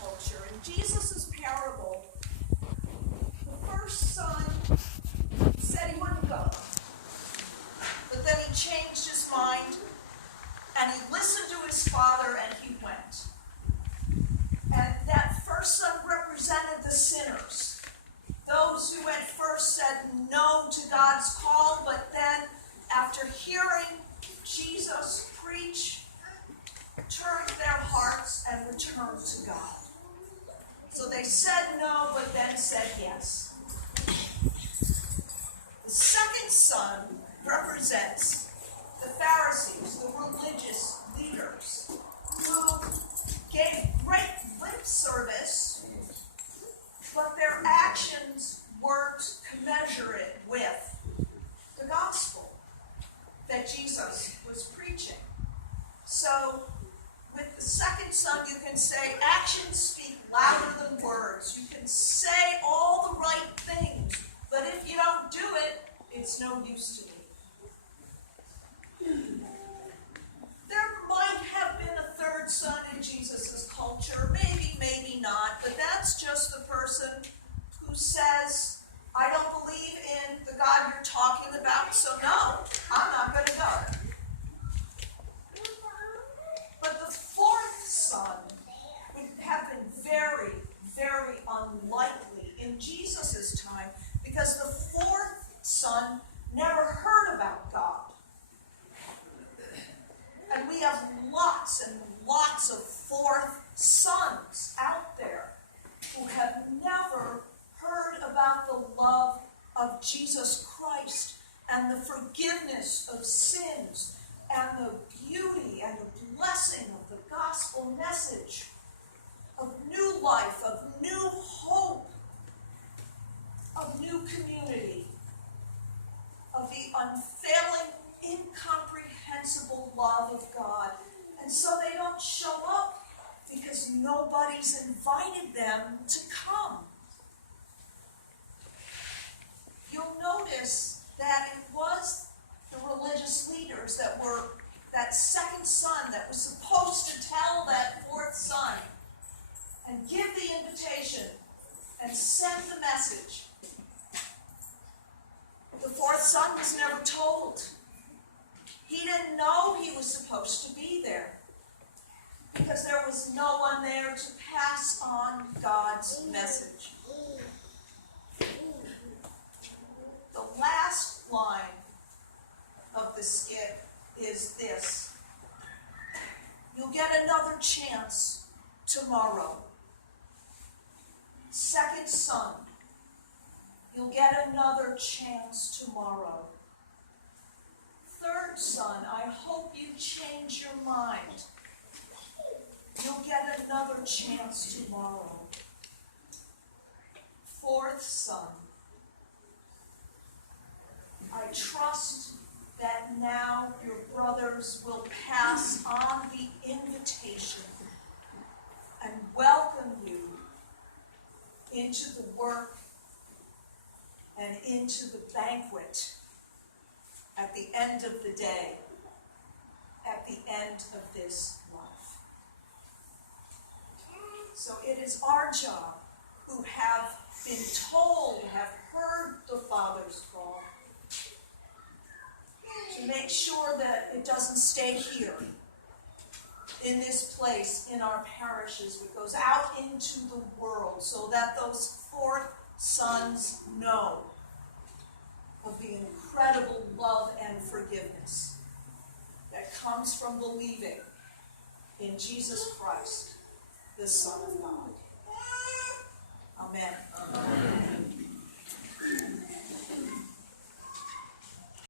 culture. In Jesus' parable, the first son said he wouldn't go. But then he changed his mind, and he listened to his father, and he went. And that first son represented the sinners. Those who at first said no to God's call, but then, after hearing Jesus preach, turned their hearts and returned to God. So they said no, but then said yes. The second son represents the Pharisees, the religious leaders, who gave great lip service, but their actions weren't commensurate with the gospel that Jesus was preaching. So, with the second son, you can say, actions speak louder than words. You can say all the right things, but if you don't do it, it's no use to me. There might have been a third son in Jesus' culture, maybe, maybe not, but that's just the person who says, I don't believe in the God you're talking about, so no, I'm not going to go. But the fourth son would have been very, very unlikely in Jesus' time, because the fourth son never heard about God. And we have lots and lots of fourth sons out there who have never heard about the love of Jesus Christ and the forgiveness of sins and the beauty and the blessing of the gospel message of new life, of new hope, of new community, of the unfailing, incomprehensible love of God. And so they don't show up because nobody's invited them to come. You'll notice that it was the religious leaders that second son that was supposed to tell that fourth son and give the invitation and send the message. The fourth son was never told. He didn't know he was supposed to be there because there was no one there to pass on God's message. The last line of the skit is this: you'll get another chance tomorrow. Second son, you'll get another chance tomorrow. Third son, I hope you change your mind. You'll get another chance tomorrow. Fourth son, I trust that now your brothers will pass on the invitation and welcome you into the work and into the banquet at the end of the day, at the end of this life. So it is our job, who have been told, have heard the Father's call, to make sure that it doesn't stay here, in this place, in our parishes, but goes out into the world, so that those fourth sons know of the incredible love and forgiveness that comes from believing in Jesus Christ, the Son of God.